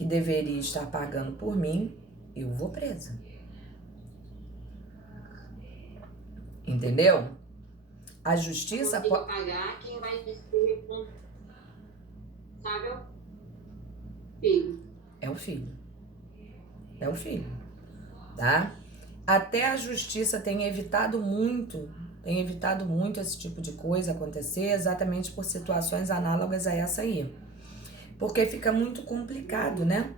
que deveria estar pagando por mim, eu vou presa. Entendeu? A justiça pode pagar, quem vai ser, sabe, é o filho. É o filho. É o filho, tá? Até a justiça tem evitado muito esse tipo de coisa acontecer, exatamente por situações análogas a essa aí. Porque fica muito complicado, né?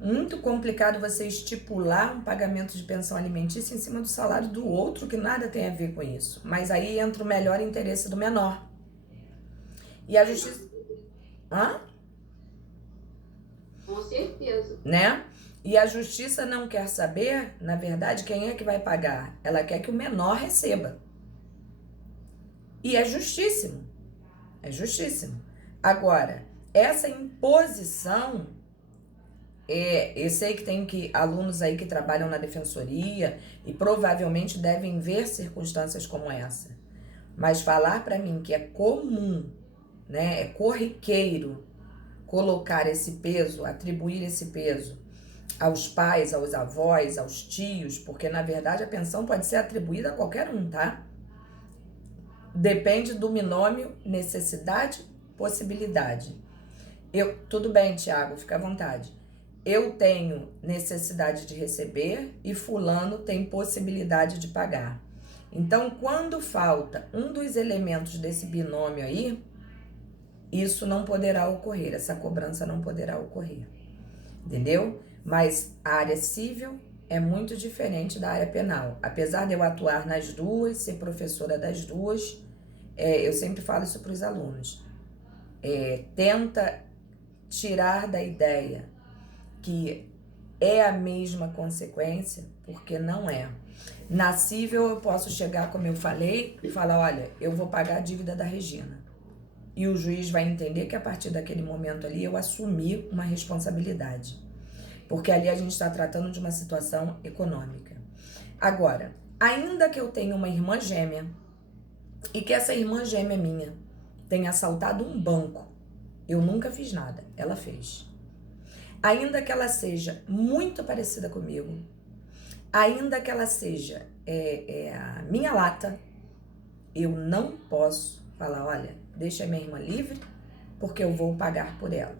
Muito complicado você estipular um pagamento de pensão alimentícia em cima do salário do outro, que nada tem a ver com isso. Mas aí entra o melhor interesse do menor. E a justiça... Hã? Com certeza. Né? E a justiça não quer saber, na verdade, quem é que vai pagar. Ela quer que o menor receba. E é justíssimo. É justíssimo. Agora, essa imposição, eu sei que tem alunos aí que trabalham na defensoria e provavelmente devem ver circunstâncias como essa. Mas falar para mim que é comum, né, é corriqueiro colocar esse peso, atribuir esse peso aos pais, aos avós, aos tios, porque na verdade a pensão pode ser atribuída a qualquer um, tá? Depende do binômio necessidade, possibilidade. Tudo bem, Tiago, fica à vontade. Eu tenho necessidade de receber e fulano tem possibilidade de pagar. Então, quando falta um dos elementos desse binômio aí, isso não poderá ocorrer, essa cobrança não poderá ocorrer. Entendeu? Mas a área civil é muito diferente da área penal. Apesar de eu atuar nas duas, ser professora das duas, eu sempre falo isso para os alunos. Tenta tirar da ideia que é a mesma consequência, porque não é. Na civil eu posso chegar, como eu falei, e falar, olha, eu vou pagar a dívida da Regina. E o juiz vai entender que a partir daquele momento ali eu assumi uma responsabilidade. Porque ali a gente está tratando de uma situação econômica. Agora, ainda que eu tenha uma irmã gêmea e que essa irmã gêmea minha tenha assaltado um banco, eu nunca fiz nada, ela fez. Ainda que ela seja muito parecida comigo, ainda que ela seja a minha lata, eu não posso falar, olha, deixa a minha irmã livre porque eu vou pagar por ela.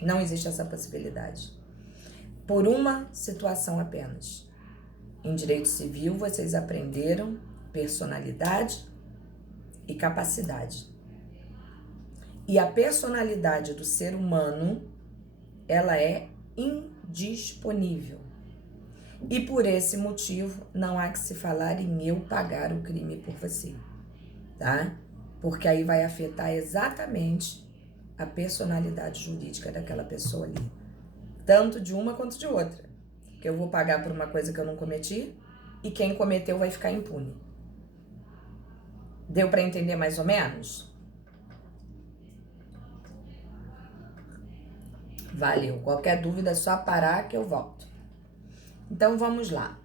Não existe essa possibilidade. Por uma situação apenas. Em direito civil, vocês aprenderam personalidade e capacidade. E a personalidade do ser humano, ela é indisponível. E por esse motivo, não há que se falar em eu pagar o crime por você, tá? Porque aí vai afetar exatamente a personalidade jurídica daquela pessoa ali. Tanto de uma quanto de outra. Que eu vou pagar por uma coisa que eu não cometi e quem cometeu vai ficar impune. Deu para entender mais ou menos? Valeu. Qualquer dúvida é só parar que eu volto. Então vamos lá.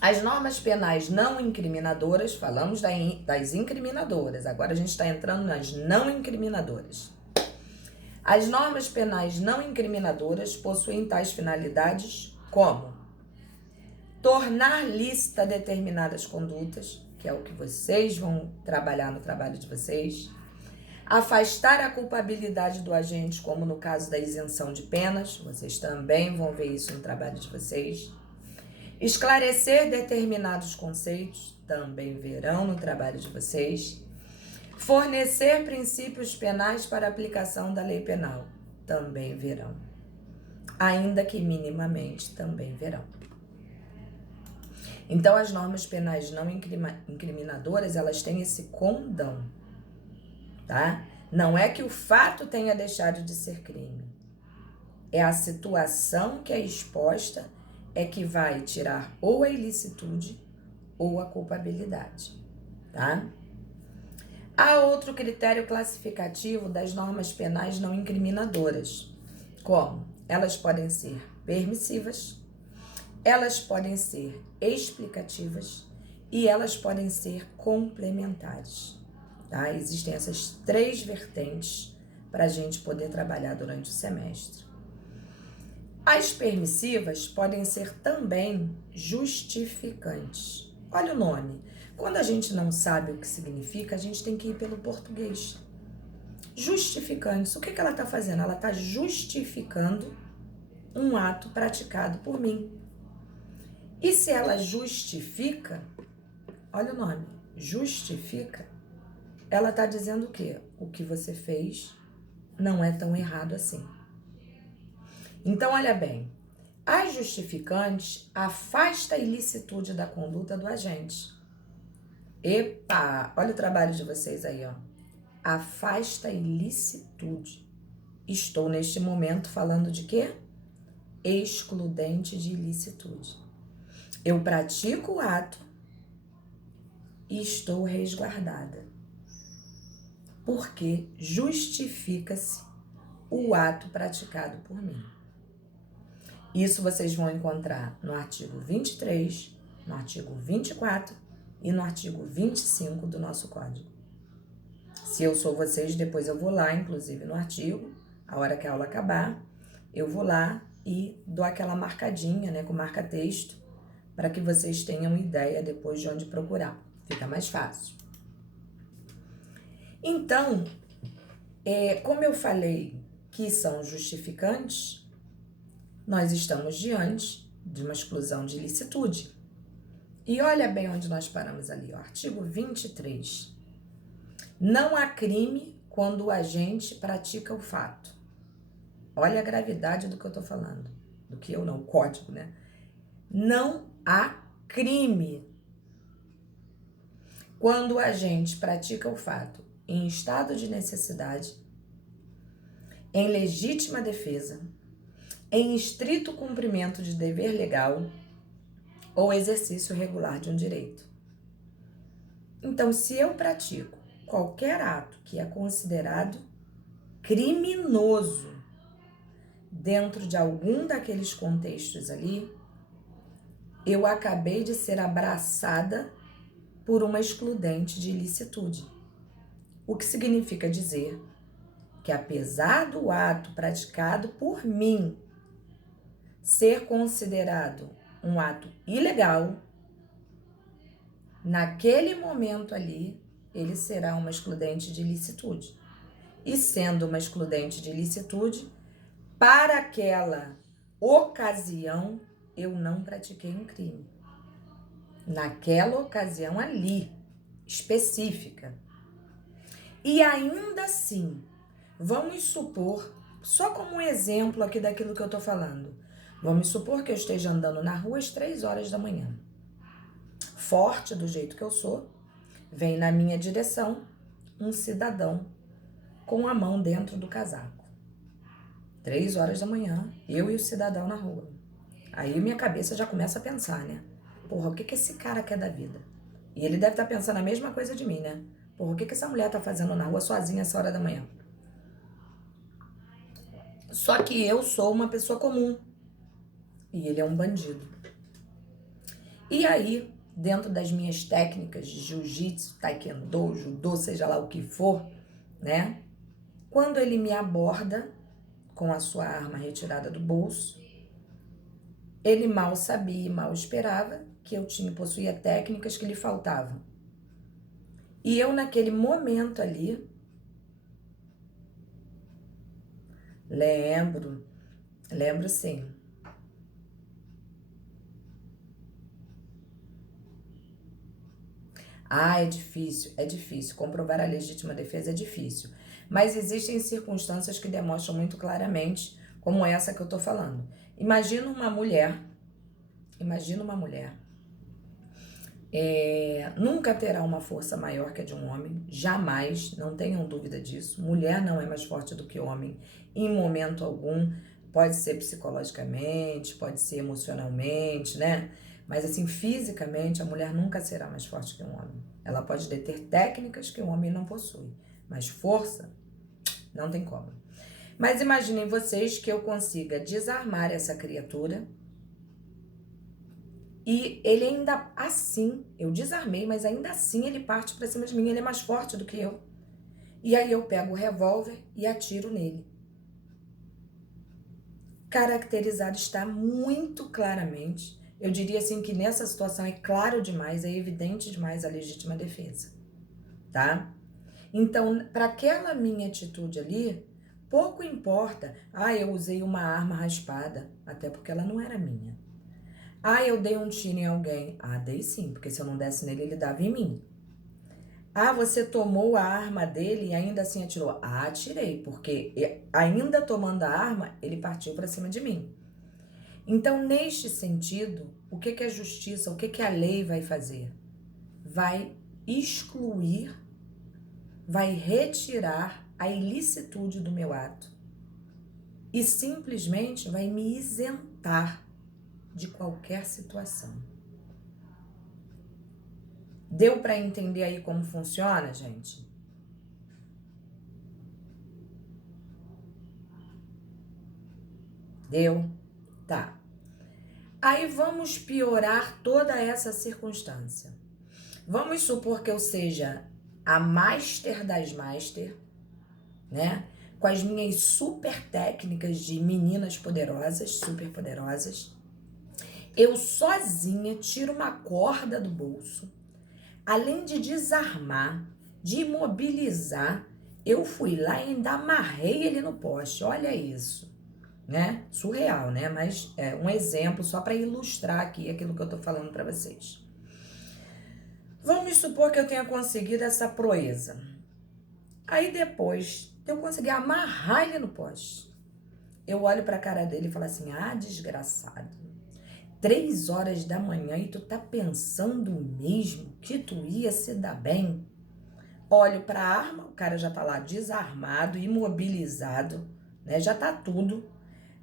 As normas penais não incriminadoras, falamos das incriminadoras, agora a gente está entrando nas não incriminadoras. As normas penais não incriminadoras possuem tais finalidades como tornar lícita determinadas condutas, que é o que vocês vão trabalhar no trabalho de vocês, afastar a culpabilidade do agente, como no caso da isenção de penas, vocês também vão ver isso no trabalho de vocês, esclarecer determinados conceitos, também verão no trabalho de vocês, fornecer princípios penais para a aplicação da lei penal, também verão, ainda que minimamente também verão. Então, as normas penais não incriminadoras, elas têm esse condão, tá? Não é que o fato tenha deixado de ser crime. É a situação que é exposta é que vai tirar ou a ilicitude ou a culpabilidade, tá? Há outro critério classificativo das normas penais não incriminadoras, como elas podem ser permissivas, elas podem ser explicativas e elas podem ser complementares, tá? Existem essas três vertentes para a gente poder trabalhar durante o semestre. As permissivas podem ser também justificantes. Olha o nome. Quando a gente não sabe o que significa, a gente tem que ir pelo português. Justificantes. O que ela está fazendo? Ela está justificando um ato praticado por mim. E se ela justifica, olha o nome, justifica, ela está dizendo o quê? O que você fez não é tão errado assim. Então, olha bem, as justificantes afasta a ilicitude da conduta do agente. Epa, olha o trabalho de vocês aí, ó. Afasta a ilicitude. Estou neste momento falando de quê? Excludente de ilicitude. Eu pratico o ato e estou resguardada. Porque justifica-se o ato praticado por mim. Isso vocês vão encontrar no artigo 23, no artigo 24 e no artigo 25 do nosso código. Se eu sou vocês, depois eu vou lá, inclusive no artigo, a hora que a aula acabar, eu vou lá e dou aquela marcadinha, né, com marca-texto, para que vocês tenham ideia depois de onde procurar. Fica mais fácil. Então, como eu falei que são justificantes, nós estamos diante de uma exclusão de ilicitude. E olha bem onde nós paramos ali, ó, artigo 23. Não há crime quando o agente pratica o fato. Olha a gravidade do que eu tô falando. Do que eu não, o código, né? Não há crime quando o agente pratica o fato em estado de necessidade, em legítima defesa, em estrito cumprimento de dever legal ou exercício regular de um direito. Então, se eu pratico qualquer ato que é considerado criminoso dentro de algum daqueles contextos ali, eu acabei de ser abraçada por uma excludente de ilicitude. O que significa dizer que, apesar do ato praticado por mim ser considerado um ato ilegal, naquele momento ali, ele será uma excludente de ilicitude. E sendo uma excludente de ilicitude, para aquela ocasião, eu não pratiquei um crime. Naquela ocasião ali, específica. E ainda assim, vamos supor, só como um exemplo aqui daquilo que eu tô falando, vamos supor que eu esteja andando na rua às 3 horas da manhã. Forte do jeito que eu sou, vem na minha direção um cidadão com a mão dentro do casaco. 3 horas da manhã, eu e o cidadão na rua. Aí minha cabeça já começa a pensar, né? Porra, o que esse cara quer da vida? E ele deve estar pensando a mesma coisa de mim, né? Porra, o que essa mulher tá fazendo na rua sozinha essa hora da manhã? Só que eu sou uma pessoa comum. E ele é um bandido. E aí, dentro das minhas técnicas de jiu-jitsu, taekwondo, judô, seja lá o que for, né? Quando ele me aborda com a sua arma retirada do bolso, ele mal sabia e mal esperava que eu possuía técnicas que lhe faltavam. E eu, naquele momento ali, lembro sim. Ah, é difícil. Comprovar a legítima defesa é difícil. Mas existem circunstâncias que demonstram muito claramente, como essa que eu tô falando. Imagina uma mulher, nunca terá uma força maior que a de um homem, jamais, não tenham dúvida disso. Mulher não é mais forte do que homem, em momento algum. Pode ser psicologicamente, pode ser emocionalmente, né? Mas assim, fisicamente, a mulher nunca será mais forte que um homem. Ela pode deter técnicas que o homem não possui, mas força, não tem como. Mas imaginem vocês que eu consiga desarmar essa criatura e ele ainda assim, eu desarmei, mas ainda assim ele parte pra cima de mim, ele é mais forte do que eu. E aí eu pego o revólver e atiro nele. Caracterizado está muito claramente. Eu diria assim que nessa situação é claro demais, é evidente demais a legítima defesa, tá? Então, para aquela minha atitude ali, pouco importa, eu usei uma arma raspada, até porque ela não era minha. Eu dei um tiro em alguém. Dei sim, porque se eu não desse nele, ele dava em mim. Você tomou a arma dele e ainda assim atirou. Atirei, porque ainda tomando a arma, ele partiu para cima de mim. Então, neste sentido, o que a justiça, o que a lei vai fazer? Vai excluir, vai retirar a ilicitude do meu ato e simplesmente vai me isentar de qualquer situação. Deu para entender aí como funciona, gente? Deu? Tá. Aí vamos piorar toda essa circunstância. Vamos supor que eu seja a master das master, né? Com as minhas super técnicas de meninas poderosas, super poderosas. Eu sozinha tiro uma corda do bolso. Além de desarmar, de imobilizar, eu fui lá e ainda amarrei ele no poste. Olha isso, né? Surreal, né? Mas é um exemplo só para ilustrar aqui aquilo que eu tô falando para vocês. Vamos supor que eu tenha conseguido essa proeza. Aí depois eu consegui amarrar ele no poste. Eu olho pra cara dele e falo assim: desgraçado, 3 horas da manhã e tu tá pensando mesmo que tu ia se dar bem? Olho pra arma, o cara já tá lá desarmado, imobilizado, né? Já tá tudo.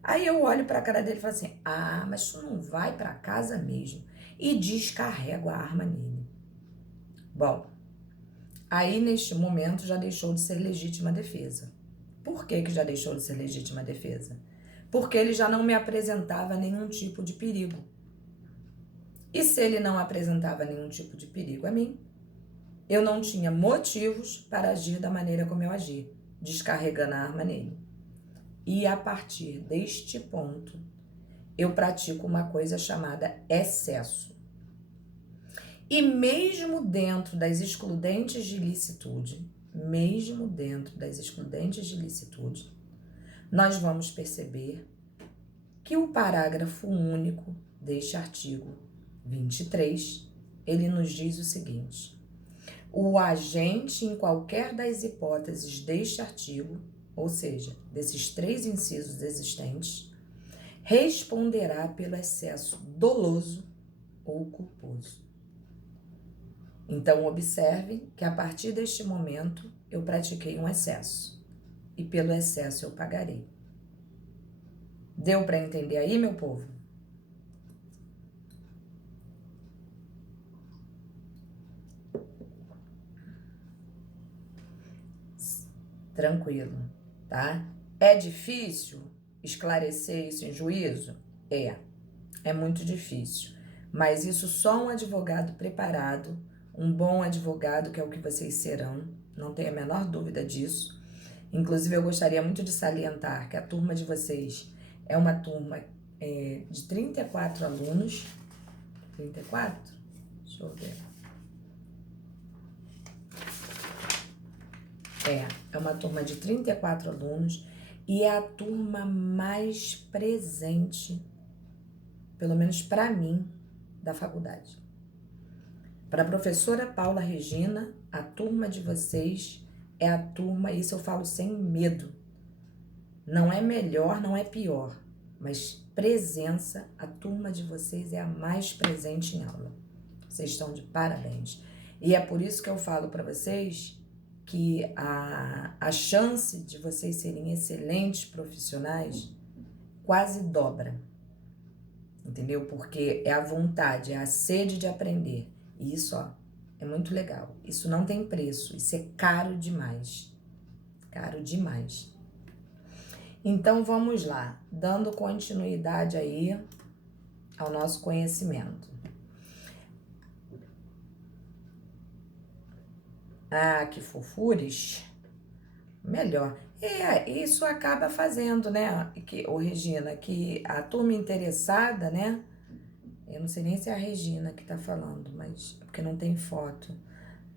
Aí eu olho pra cara dele e falo assim: mas tu não vai pra casa mesmo. E descarrego a arma nele. Bom, aí neste momento já deixou de ser legítima defesa. Por que já deixou de ser legítima defesa? Porque ele já não me apresentava nenhum tipo de perigo. E se ele não apresentava nenhum tipo de perigo a mim, eu não tinha motivos para agir da maneira como eu agi, descarregando a arma nele. E a partir deste ponto, eu pratico uma coisa chamada excesso. E mesmo dentro das excludentes de licitude, nós vamos perceber que o parágrafo único deste artigo 23, ele nos diz o seguinte: o agente, em qualquer das hipóteses deste artigo, ou seja, desses 3 incisos existentes, responderá pelo excesso doloso ou culposo. Então, observem que a partir deste momento eu pratiquei um excesso e pelo excesso eu pagarei. Deu para entender aí, meu povo? Tranquilo, tá? É difícil esclarecer isso em juízo? É muito difícil. Mas isso só um advogado preparado, um bom advogado, que é o que vocês serão, não tenho a menor dúvida disso. Inclusive, eu gostaria muito de salientar que a turma de vocês é uma turma de 34 alunos. 34? Deixa eu ver. É uma turma de 34 alunos e é a turma mais presente, pelo menos para mim, da faculdade. Para a professora Paula Regina, a turma de vocês é a turma, isso eu falo sem medo. Não é melhor, não é pior, mas presença, a turma de vocês é a mais presente em aula. Vocês estão de parabéns. E é por isso que eu falo para vocês que a chance de vocês serem excelentes profissionais quase dobra. Entendeu? Porque é a vontade, é a sede de aprender. E isso, é muito legal. Isso não tem preço, isso é caro demais. Caro demais. Então, vamos lá, dando continuidade aí ao nosso conhecimento. Que fofures! melhor. Isso acaba fazendo, né, Regina, que a turma interessada, né, eu não sei nem se é a Regina que tá falando, mas porque não tem foto.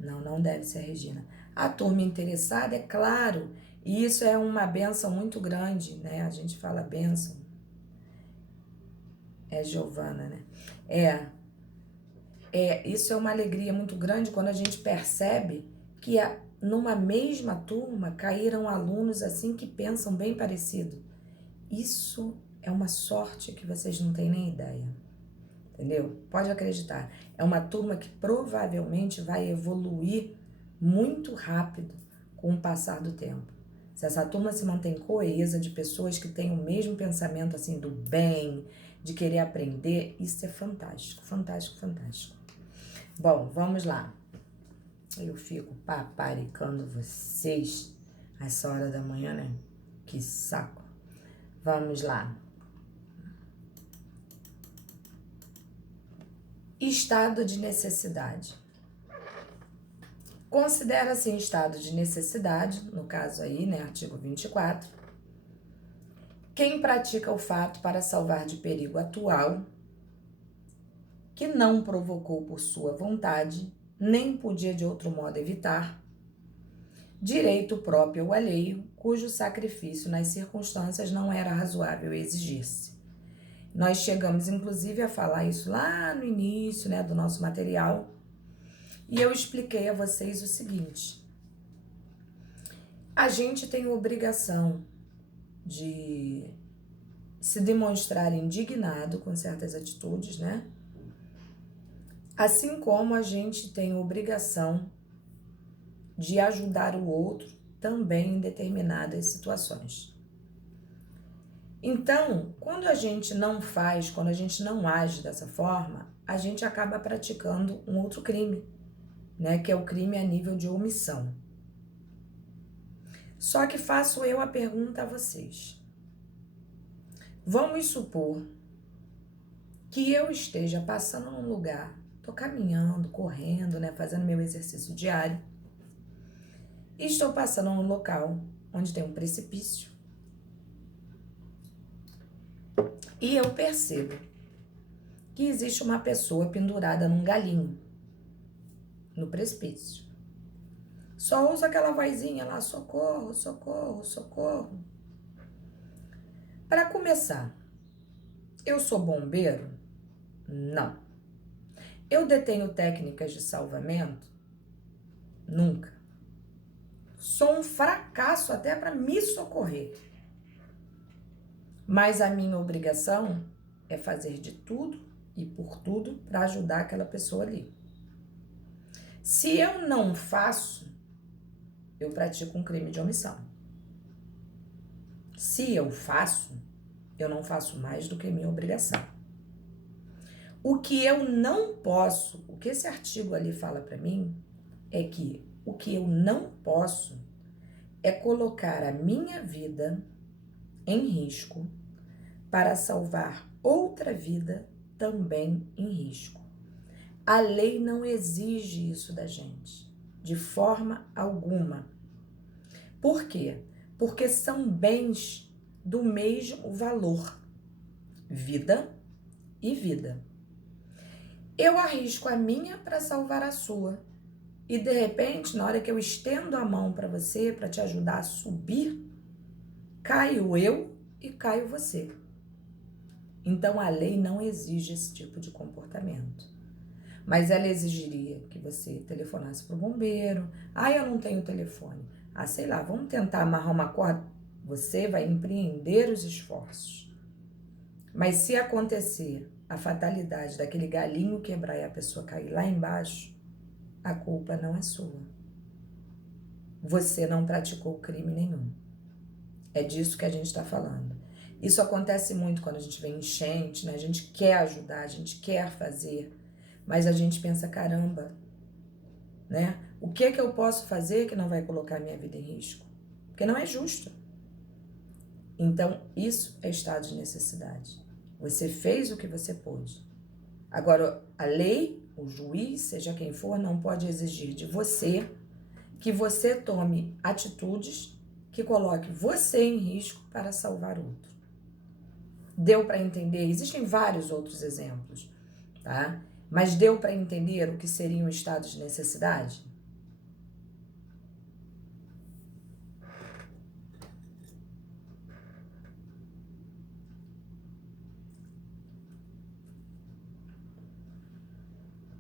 Não deve ser a Regina. A turma interessada, é claro, e isso é uma bênção muito grande, né, a gente fala bênção. É Giovana, né? Isso é uma alegria muito grande quando a gente percebe que numa mesma turma caíram alunos assim que pensam bem parecido. Isso é uma sorte que vocês não têm nem ideia, entendeu? Pode acreditar. É uma turma que provavelmente vai evoluir muito rápido com o passar do tempo. Se essa turma se mantém coesa de pessoas que têm o mesmo pensamento assim do bem, de querer aprender, isso é fantástico, fantástico, fantástico. Bom, vamos lá. Eu fico paparicando vocês a essa hora da manhã, né? Que saco. Vamos lá. Estado de necessidade. Considera-se em estado de necessidade, no caso aí, né, artigo 24, quem pratica o fato para salvar de perigo atual, que não provocou por sua vontade, nem podia de outro modo evitar, direito próprio ou alheio, cujo sacrifício nas circunstâncias não era razoável exigir-se. Nós chegamos, inclusive, a falar isso lá no início, né, do nosso material, e eu expliquei a vocês o seguinte: a gente tem a obrigação de se demonstrar indignado com certas atitudes, né? Assim como a gente tem a obrigação de ajudar o outro também em determinadas situações. Então, quando a gente não faz, quando a gente não age dessa forma, a gente acaba praticando um outro crime, né? Que é o crime a nível de omissão. Só que faço eu a pergunta a vocês. Vamos supor que eu esteja passando num lugar, tô caminhando, correndo, né? Fazendo meu exercício diário, e estou passando num local onde tem um precipício. E eu percebo que existe uma pessoa pendurada num galinho, no precipício. Só usa aquela vozinha lá, socorro, socorro, socorro. Para começar, eu sou bombeiro? Não. Eu detenho técnicas de salvamento? Nunca. Sou um fracasso até para me socorrer. Mas a minha obrigação é fazer de tudo e por tudo para ajudar aquela pessoa ali. Se eu não faço, eu pratico um crime de omissão. Se eu faço, eu não faço mais do que minha obrigação. O que eu não posso, o que esse artigo ali fala para mim, é que o que eu não posso é colocar a minha vida em risco para salvar outra vida também em risco. A lei não exige isso da gente, de forma alguma. Por quê? Porque são bens do mesmo valor, vida e vida. Eu arrisco a minha para salvar a sua. E de repente, na hora que eu estendo a mão para você, para te ajudar a subir, caio eu e caio você. Então a lei não exige esse tipo de comportamento. Mas ela exigiria que você telefonasse para o bombeiro. Ah, eu não tenho telefone. Ah, sei lá, vamos tentar amarrar uma corda. Você vai empreender os esforços. Mas se acontecer a fatalidade daquele galinho quebrar e a pessoa cair lá embaixo, a culpa não é sua. Você não praticou crime nenhum. É disso que a gente está falando. Isso acontece muito quando a gente vê enchente, né? A gente quer ajudar, a gente quer fazer, mas a gente pensa, caramba, né? O que é que eu posso fazer que não vai colocar a minha vida em risco? Porque não é justo. Então, isso é estado de necessidade. Você fez o que você pôde. Agora, a lei, o juiz, seja quem for, não pode exigir de você que você tome atitudes que coloque você em risco para salvar outro. Deu para entender? Existem vários outros exemplos, tá? Mas deu para entender o que seria um estado de necessidade?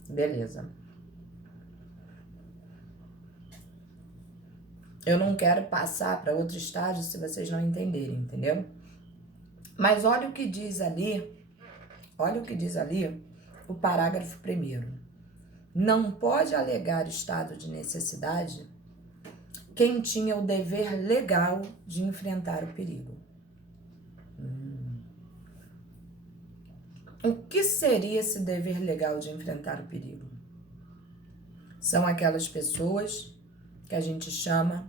Beleza. Eu não quero passar para outro estágio se vocês não entenderem, entendeu? Mas olha o que diz ali, o parágrafo 1º. Não pode alegar estado de necessidade quem tinha o dever legal de enfrentar o perigo. O que seria esse dever legal de enfrentar o perigo? São aquelas pessoas que a gente chama,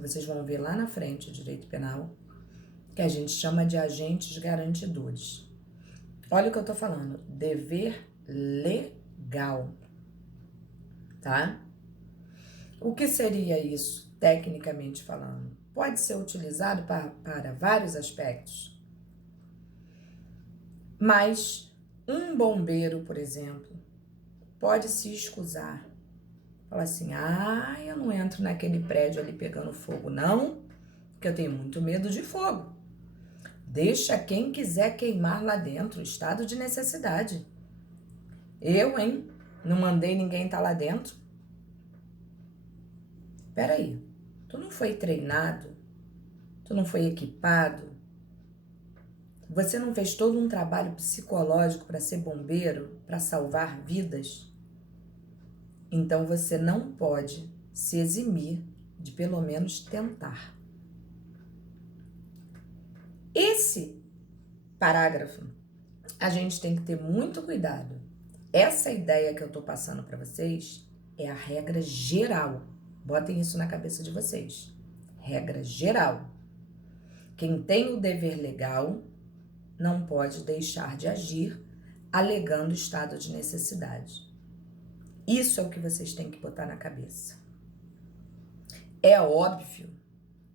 vocês vão ver lá na frente, o direito penal, que a gente chama de agentes garantidores. Olha o que eu tô falando, dever legal, tá? O que seria isso, tecnicamente falando? Pode ser utilizado para vários aspectos. Mas um bombeiro, por exemplo, pode se escusar. Falar assim, eu não entro naquele prédio ali pegando fogo, não, porque eu tenho muito medo de fogo. Deixa quem quiser queimar lá dentro, estado de necessidade. Eu, hein? Não mandei ninguém estar lá dentro. Peraí, tu não foi treinado? Tu não foi equipado? Você não fez todo um trabalho psicológico para ser bombeiro, para salvar vidas? Então você não pode se eximir de pelo menos tentar. Esse parágrafo, a gente tem que ter muito cuidado. Essa ideia que eu tô passando para vocês é a regra geral. Botem isso na cabeça de vocês. Regra geral. Quem tem o dever legal não pode deixar de agir alegando estado de necessidade. Isso é o que vocês têm que botar na cabeça. É óbvio,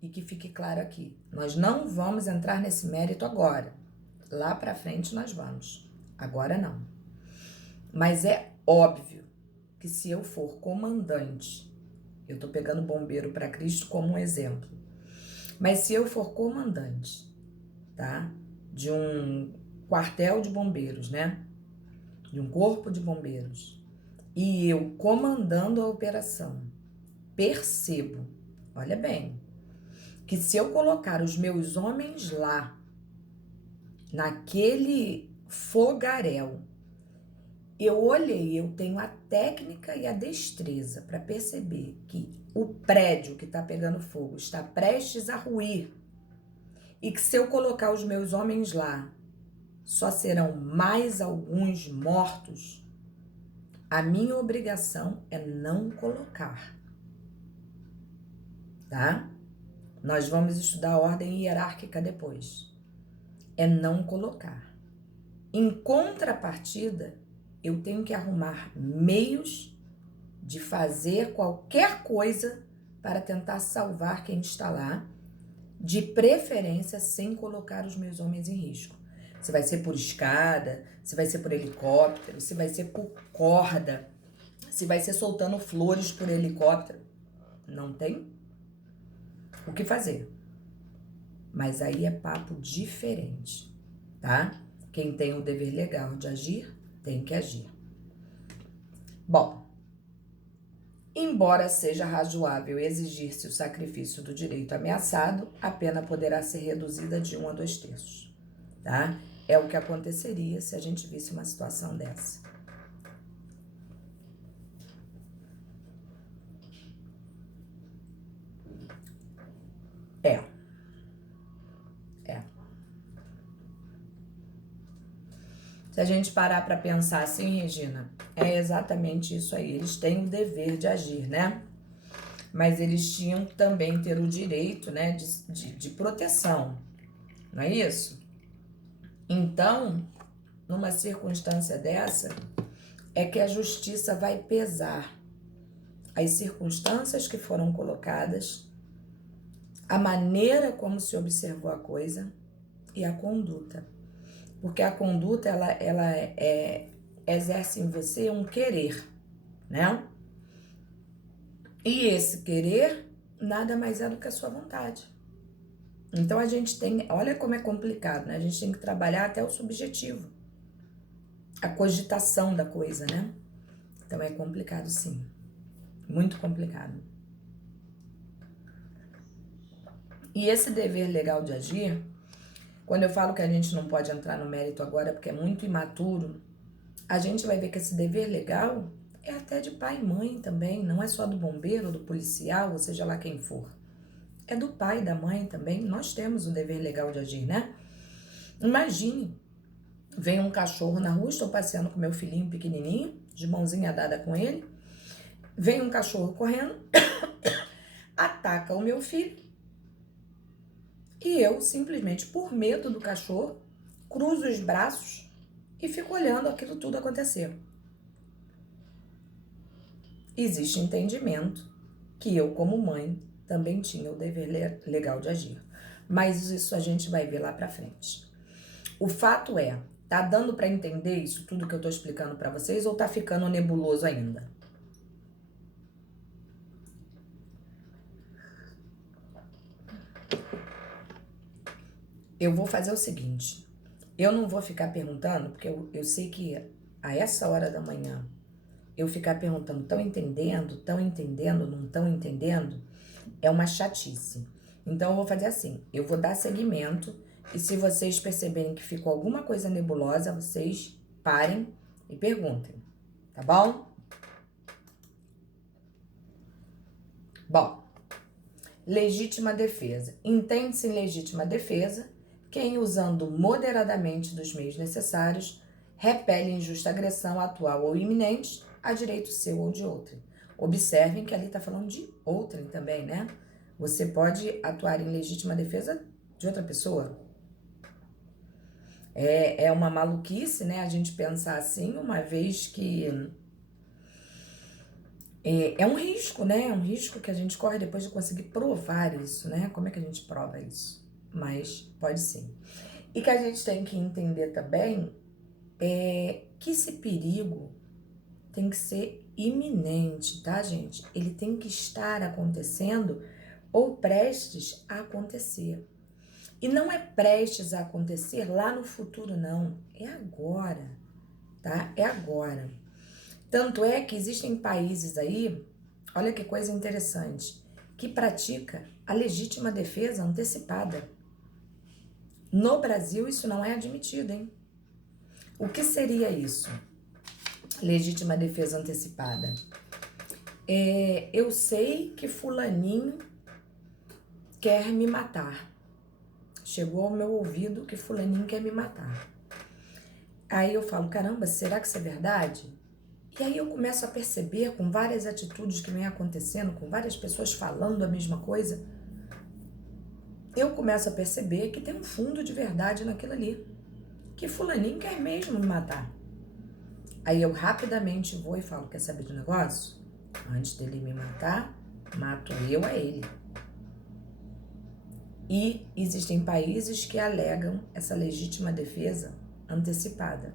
e que fique claro aqui, nós não vamos entrar nesse mérito agora. Lá pra frente nós vamos. Agora não. Mas é óbvio que se eu for comandante, eu tô pegando bombeiro para Cristo como um exemplo, mas se eu for comandante, tá? De um quartel de bombeiros, né? De um corpo de bombeiros, e eu comandando a operação, percebo, olha bem, que se eu colocar os meus homens lá, naquele fogaréu, eu olhei, eu tenho a técnica e a destreza para perceber que o prédio que está pegando fogo está prestes a ruir, e que se eu colocar os meus homens lá, só serão mais alguns mortos, a minha obrigação é não colocar, tá? Nós vamos estudar a ordem hierárquica depois. É não colocar. Em contrapartida, eu tenho que arrumar meios de fazer qualquer coisa para tentar salvar quem está lá, de preferência sem colocar os meus homens em risco. Se vai ser por escada, se vai ser por helicóptero, se vai ser por corda, se vai ser soltando flores por helicóptero. Não tem o que fazer. Mas aí é papo diferente, tá? Quem tem o dever legal de agir, tem que agir. Bom, embora seja razoável exigir-se o sacrifício do direito ameaçado, a pena poderá ser reduzida de 1 a 2 terços, tá? É o que aconteceria se a gente visse uma situação dessa. É. Se a gente parar para pensar assim, Regina, é exatamente isso aí. Eles têm o dever de agir, né? Mas eles tinham que também ter o direito, né, de proteção, não é isso? Então, numa circunstância dessa, é que a justiça vai pesar as circunstâncias que foram colocadas a maneira como se observou a coisa e a conduta. Porque a conduta, exerce em você um querer, né? E esse querer nada mais é do que a sua vontade. Então a gente tem, olha como é complicado, né? A gente tem que trabalhar até o subjetivo, a cogitação da coisa, né? Então é complicado sim, muito complicado. E esse dever legal de agir, quando eu falo que a gente não pode entrar no mérito agora porque é muito imaturo, a gente vai ver que esse dever legal é até de pai e mãe também, não é só do bombeiro, do policial, ou seja lá quem for. É do pai e da mãe também, nós temos o dever legal de agir, né? Imagine, vem um cachorro na rua, estou passeando com meu filhinho pequenininho, de mãozinha dada com ele, vem um cachorro correndo, ataca o meu filho, e eu, simplesmente por medo do cachorro, cruzo os braços e fico olhando aquilo tudo acontecer. Existe entendimento que eu, como mãe, também tinha o dever legal de agir. Mas isso a gente vai ver lá pra frente. O fato é, tá dando pra entender isso tudo que eu tô explicando pra vocês ou tá ficando nebuloso ainda? Eu vou fazer o seguinte, eu não vou ficar perguntando, porque eu sei que a essa hora da manhã eu ficar perguntando, estão entendendo, não estão entendendo, é uma chatice. Então eu vou fazer assim, eu vou dar seguimento e se vocês perceberem que ficou alguma coisa nebulosa, vocês parem e perguntem, tá bom? Bom, legítima defesa. Entende-se em legítima defesa quem, usando moderadamente dos meios necessários, repele injusta agressão atual ou iminente a direito seu ou de outrem. Observem que ali está falando de outrem também, né? Você pode atuar em legítima defesa de outra pessoa. É uma maluquice, né? A gente pensar assim, uma vez que é um risco, né? É um risco que a gente corre depois de conseguir provar isso, né? Como é que a gente prova isso? Mas pode sim. E que a gente tem que entender também que esse perigo tem que ser iminente, tá, gente? Ele tem que estar acontecendo ou prestes a acontecer. E não é prestes a acontecer lá no futuro, não. É agora, tá? É agora. Tanto é que existem países aí, olha que coisa interessante, que pratica a legítima defesa antecipada. No Brasil, isso não é admitido, hein? O que seria isso? Legítima defesa antecipada. Eu sei que fulaninho quer me matar. Chegou ao meu ouvido que fulaninho quer me matar. Aí eu falo, caramba, será que isso é verdade? E aí eu começo a perceber, com várias atitudes que vem acontecendo, com várias pessoas falando a mesma coisa, eu começo a perceber que tem um fundo de verdade naquilo ali. Que fulaninho quer mesmo me matar. Aí eu rapidamente vou e falo, quer saber do negócio? Antes dele me matar, mato eu a ele. E existem países que alegam essa legítima defesa antecipada.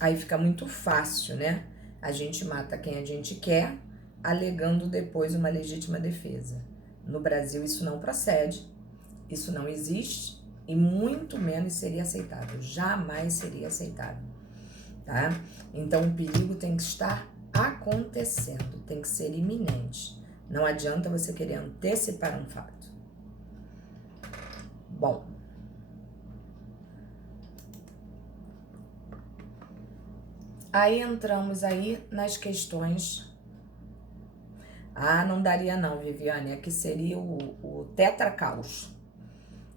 Aí fica muito fácil, né? A gente mata quem a gente quer, alegando depois uma legítima defesa. No Brasil isso não procede, isso não existe e muito menos seria aceitável, jamais seria aceitável, tá? Então o perigo tem que estar acontecendo, tem que ser iminente. Não adianta você querer antecipar um fato. Bom, aí entramos aí nas questões. Ah, não daria não, Viviane, aqui seria o tetracaos,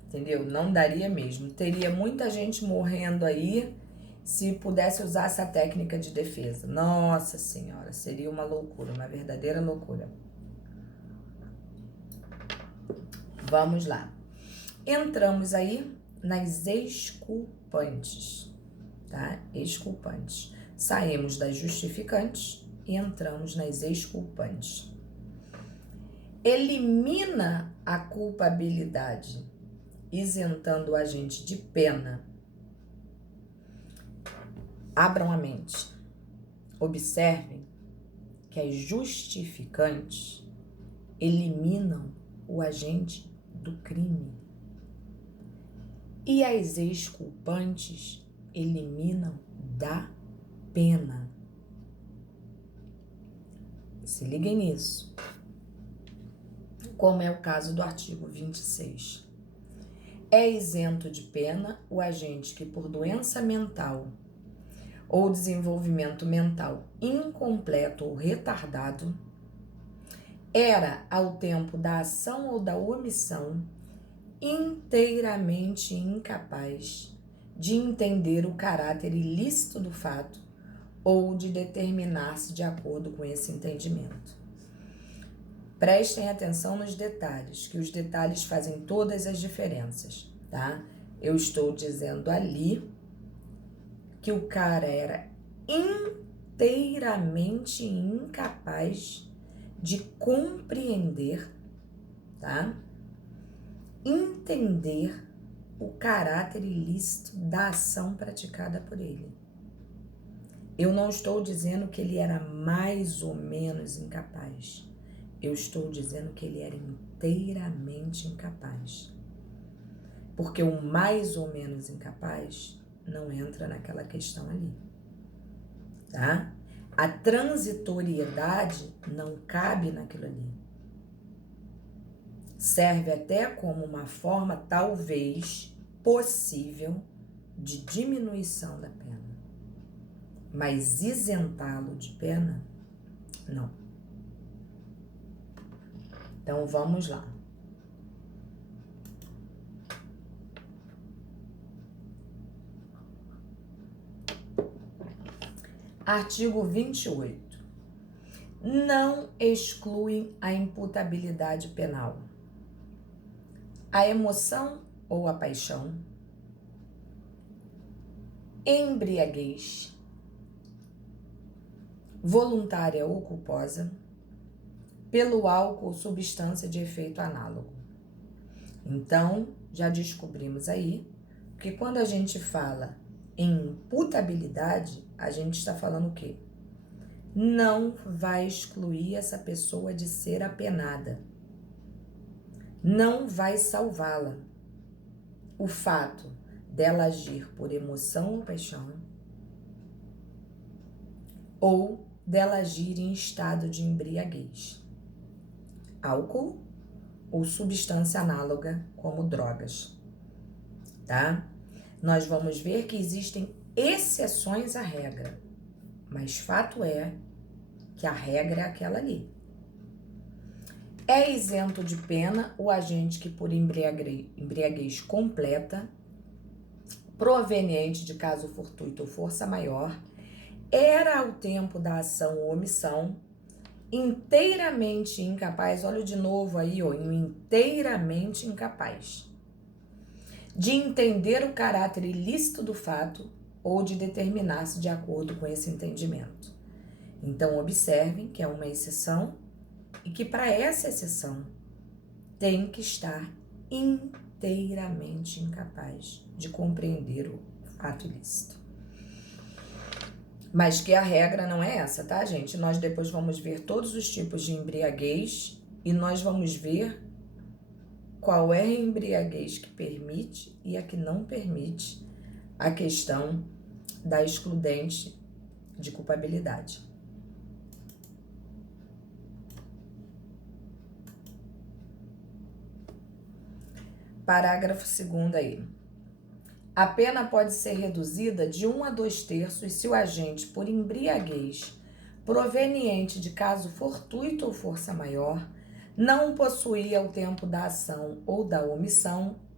entendeu? Não daria mesmo. Teria muita gente morrendo aí se pudesse usar essa técnica de defesa. Nossa Senhora, seria uma loucura, uma verdadeira loucura. Vamos lá. Entramos aí nas exculpantes, tá? Exculpantes. Saímos das justificantes e entramos nas exculpantes. elimina a culpabilidade, isentando o agente de pena. Abram a mente. Observem que as justificantes eliminam o agente do crime e as exculpantes eliminam da pena. Se liguem nisso. Como é o caso do artigo 26. É isento de pena o agente que, por doença mental ou desenvolvimento mental incompleto ou retardado, era, ao tempo da ação ou da omissão, inteiramente incapaz de entender o caráter ilícito do fato ou de determinar-se de acordo com esse entendimento. Prestem atenção nos detalhes, que os detalhes fazem todas as diferenças, tá? Eu estou dizendo ali que o cara era inteiramente incapaz de compreender, tá? Entender o caráter ilícito da ação praticada por ele. Eu não estou dizendo que ele era mais ou menos incapaz. Eu estou dizendo que ele era inteiramente incapaz. Porque o mais ou menos incapaz não entra naquela questão ali, tá? A transitoriedade não cabe naquilo ali. Serve até como uma forma, talvez, possível de diminuição da pena. Mas isentá-lo de pena, não. Então, vamos lá. Artigo 28. Não excluem a imputabilidade penal a emoção ou a paixão, embriaguez, voluntária ou culposa, pelo álcool ou substância de efeito análogo. Então, já descobrimos aí que quando a gente fala em imputabilidade, a gente está falando o quê? Não vai excluir essa pessoa de ser apenada. Não vai salvá-la. O fato dela agir por emoção ou paixão, ou dela agir em estado de embriaguez, álcool ou substância análoga, como drogas, tá? Nós vamos ver que existem exceções à regra, mas fato é que a regra é aquela ali. É isento de pena o agente que, por embriaguez completa, proveniente de caso fortuito ou força maior, era ao tempo da ação ou omissão inteiramente incapaz, olha de novo aí, ó, inteiramente incapaz de entender o caráter ilícito do fato ou de determinar-se de acordo com esse entendimento. Então, observem que é uma exceção e que para essa exceção tem que estar inteiramente incapaz de compreender o fato ilícito. Mas que a regra não é essa, tá, gente? Nós depois vamos ver todos os tipos de embriaguez e nós vamos ver qual é a embriaguez que permite e a que não permite a questão da excludente de culpabilidade. Parágrafo 2º aí. A pena pode ser reduzida de 1 a 2/3 se o agente, por embriaguez proveniente de caso fortuito ou força maior, não possuía ao tempo da ação ou da omissão